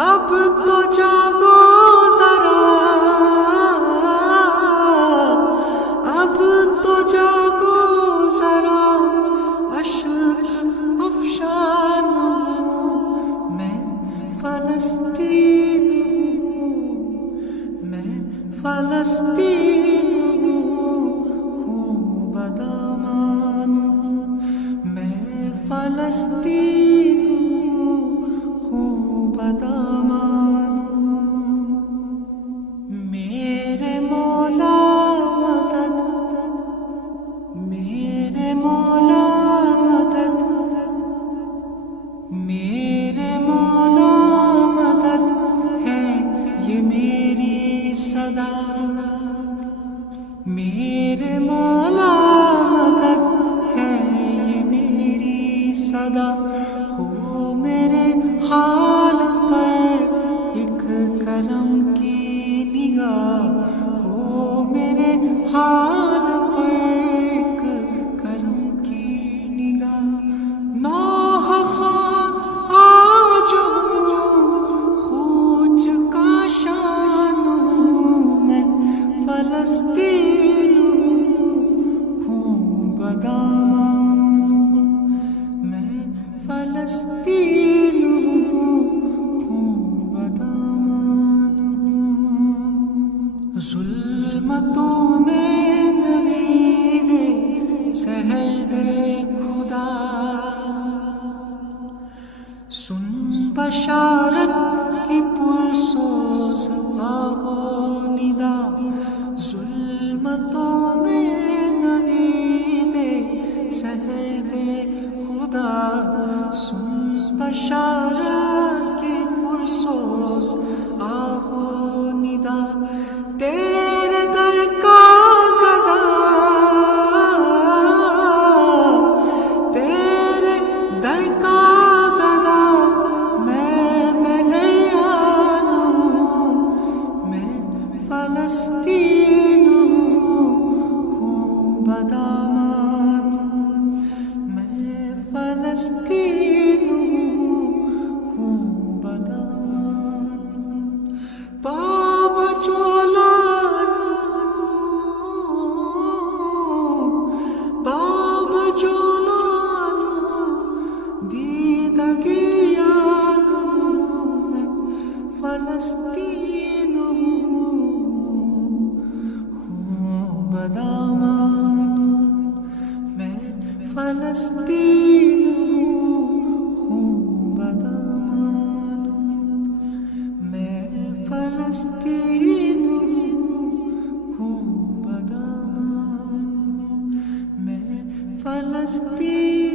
अब फलस्तीन खूब दामान मेरे मौला मदद मेरे मौला मदद मेरे मौला मदद है ये मेरी सदा मेरे मौला मदद है ये मेरी सदा हो मेरे हाल पर एक करम की निगाह हो मेरे हाल पर एक करम की निगाह नौह आज खूच का शान मैं फलस्तीन हूँ बदामान मैं फलस्तीन हूँ बदामान जुल्मतों में नवीदे सहर दे खुदा सुन बशारत की पुरसोस आहो निदा जुल्मतों में नवीदे सहर दे खुदा सुन बशारत की पुरसोस आहो निदा तेरे दर का गदा तेरे दर का गदा मैं बहरान हूँ मैं फलस्तीन हूँ बदामान मैं फलस्तीन हूँ बदामान पाप चोला पाप चोला दीदगियान मैं फलस्तीन हूँ बदामान मैं फलस्तीन हूँ बदामान मैं फलस्तीन हूँ बदामान मैं फलस्तीन